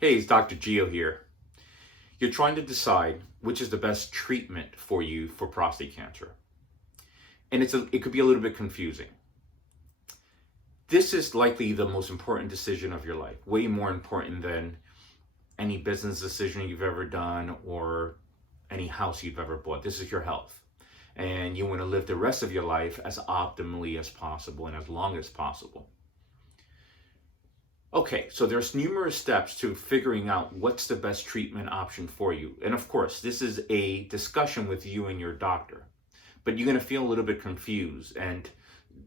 Hey, it's DRGEO here. You're trying to decide which is the best treatment for you for prostate cancer. And it could be a little bit confusing. This is likely the most important decision of your life, way more important than any business decision you've ever done or any house you've ever bought. This is your health. And you want to live the rest of your life as optimally as possible and as long as possible. Okay, so there's numerous steps to figuring out what's the best treatment option for you. And of course, this is a discussion with you and your doctor. But you're going to feel a little bit confused and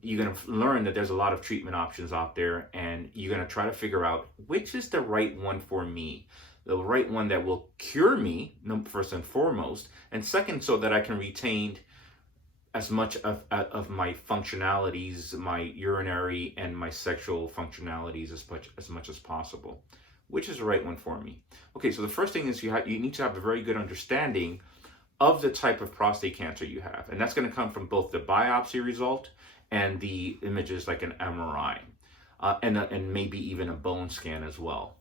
you're going to learn that there's a lot of treatment options out there and you're going to try to figure out which is the right one for me. The right one that will cure me, first and foremost, and second, so that I can retain as much of my functionalities, my urinary and my sexual functionalities as much as possible. Which is the right one for me? Okay, so the first thing is you need to have a very good understanding of the type of prostate cancer you have. And that's going to come from both the biopsy result and the images like an MRI, and maybe even a bone scan as well.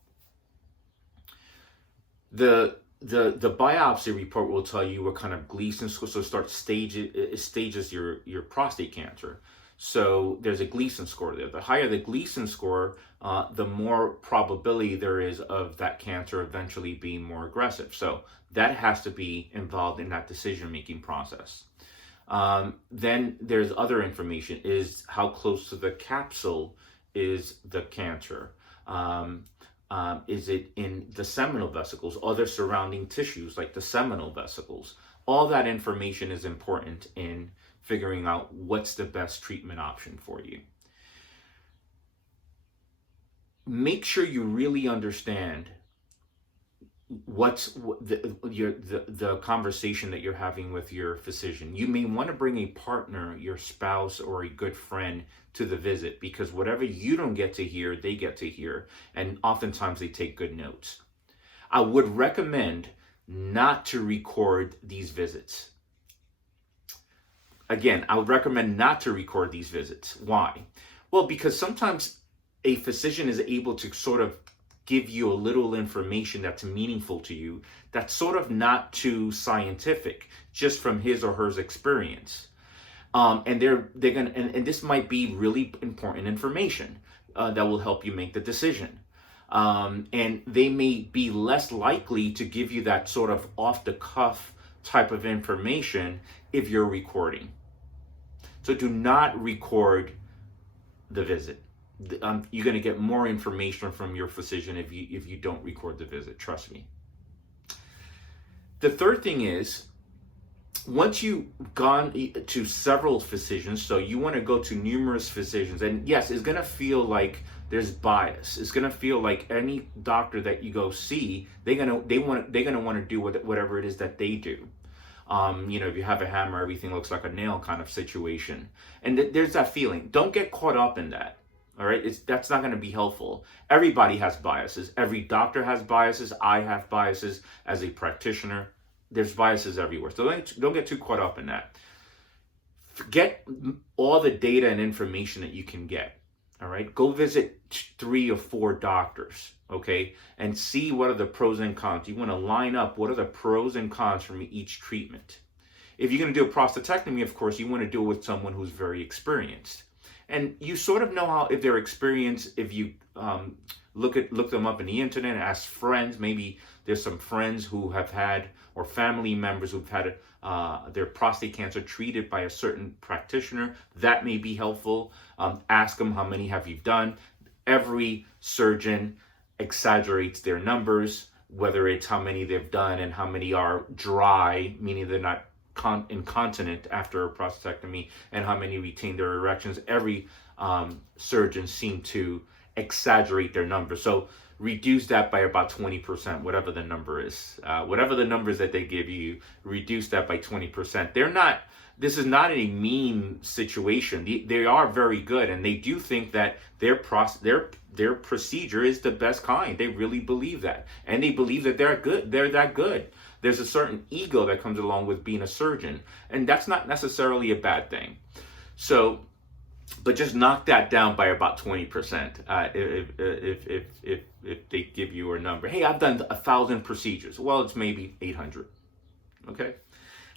The biopsy report will tell you what kind of Gleason score, so stages your prostate cancer. So there's a Gleason score there. The higher the Gleason score, the more probability there is of that cancer eventually being more aggressive. So that has to be involved in that decision-making process. Then there's other information, is how close to the capsule is the cancer. Is it in the seminal vesicles, other surrounding tissues like the seminal vesicles? All that information is important in figuring out what's the best treatment option for you. Make sure you really understand the conversation that you're having with your physician. You may want to bring a partner, your spouse, or a good friend to the visit, because whatever you don't get to hear, they get to hear, and oftentimes they take good notes. I would recommend not to record these visits. Again, I would recommend not to record these visits. Why? Well, because sometimes a physician is able to sort of give you a little information that's meaningful to you, that's sort of not too scientific, just from his or her experience. And they're gonna, and this might be really important information that will help you make the decision. And they may be less likely to give you that sort of off the cuff type of information if you're recording. So do not record the visit. You're going to get more information from your physician if you don't record the visit. Trust me. The third thing is, once you've gone to several physicians, so you want to go to numerous physicians, and yes, it's going to feel like there's bias. It's going to feel like any doctor that you go see, they're going to want to do whatever it is that they do. If you have a hammer, everything looks like a nail kind of situation, and there's that feeling. Don't get caught up in that. All right, that's not going to be helpful. Everybody has biases. Every doctor has biases. I have biases as a practitioner. There's biases everywhere. So don't get too caught up in that. Get all the data and information that you can get. All right, go visit 3 or 4 doctors, okay, and see what are the pros and cons. You want to line up what are the pros and cons from each treatment. If you're going to do a prostatectomy, of course, you want to do it with someone who's very experienced. And you sort of know how, if they're experienced, if you look them up in the internet, ask friends. Maybe there's some friends who have had, or family members who've had their prostate cancer treated by a certain practitioner. That may be helpful. Ask them, how many have you done? Every surgeon exaggerates their numbers, whether it's how many they've done and how many are dry, meaning they're not incontinent after a prostatectomy, and how many retain their erections. Every surgeon seems to exaggerate their numbers. So reduce that by about 20%, whatever the number is. Whatever the numbers that they give you, reduce that by 20%. This is not a mean situation. They are very good, and they do think that their procedure is the best kind. They really believe that, and they believe that they're good. They're that good. There's a certain ego that comes along with being a surgeon, and that's not necessarily a bad thing. So but just knock that down by about 20%. If they give you a number, hey, I've done 1,000 procedures. Well, it's maybe 800. Okay,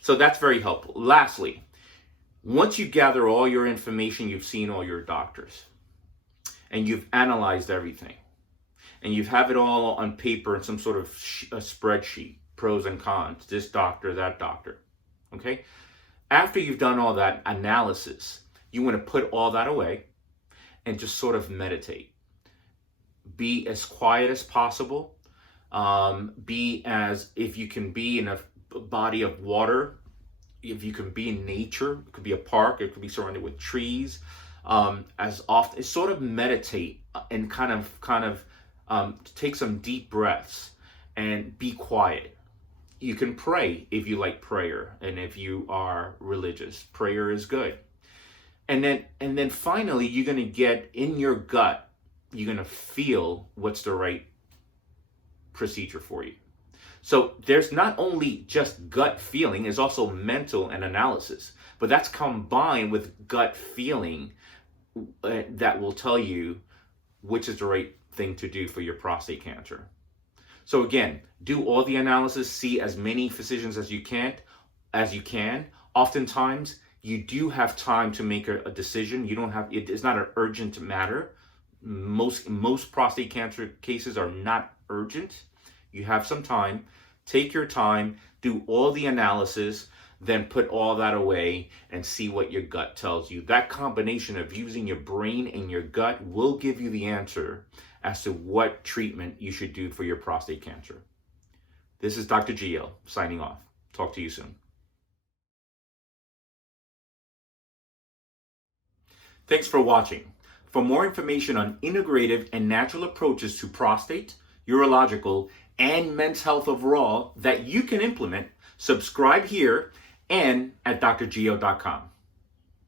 so that's very helpful. Lastly, once you gather all your information, you've seen all your doctors, and you've analyzed everything, and you have it all on paper in some sort of a spreadsheet, pros and cons, this doctor, that doctor. Okay, after you've done all that analysis, you want to put all that away and just sort of meditate. Be as quiet as possible. Be as, if you can be in a body of water, if you can be in nature, it could be a park, it could be surrounded with trees, as often, sort of meditate and kind of take some deep breaths and be quiet. You can pray if you like prayer, and if you are religious, prayer is good. And then finally, you're going to get in your gut, you're going to feel what's the right procedure for you. So there's not only just gut feeling, there's also mental and analysis, but that's combined with gut feeling that will tell you which is the right thing to do for your prostate cancer. So again, do all the analysis, see as many physicians as you can. Oftentimes, you do have time to make a decision. You don't have, it's not an urgent matter. Most prostate cancer cases are not urgent. You have some time. Take your time, do all the analysis, then put all that away and see what your gut tells you. That combination of using your brain and your gut will give you the answer as to what treatment you should do for your prostate cancer. This is Dr. GEO signing off. Talk to you soon. Thanks for watching. For more information on integrative and natural approaches to prostate, urological, and men's health overall that you can implement, subscribe here and at drgeo.com.